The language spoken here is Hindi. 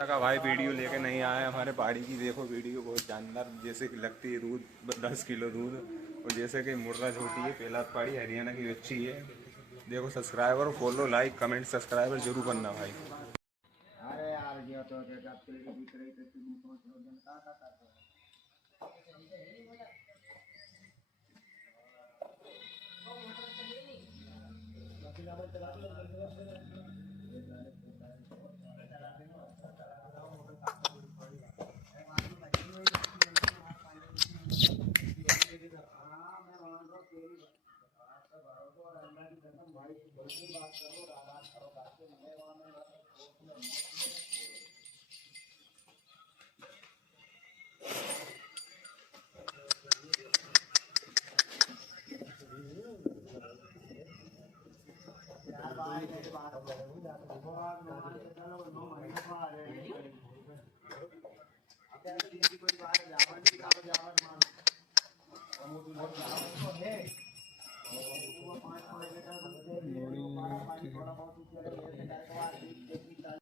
का भाई वीडियो लेके नहीं आया हमारे पहाड़ी की। देखो वीडियो बहुत जानदार जैसे कि लगती है दूध 10 किलो दूध। और जैसे कि मुर्रा छोटी है पहला पहाड़ी हरियाणा की अच्छी है। देखो subscriber follow like comment subscriber जरूर करना भाई। अरे यार ये तो जब के लिए दिख रही थी तुम सोच लो जनता का कर दो।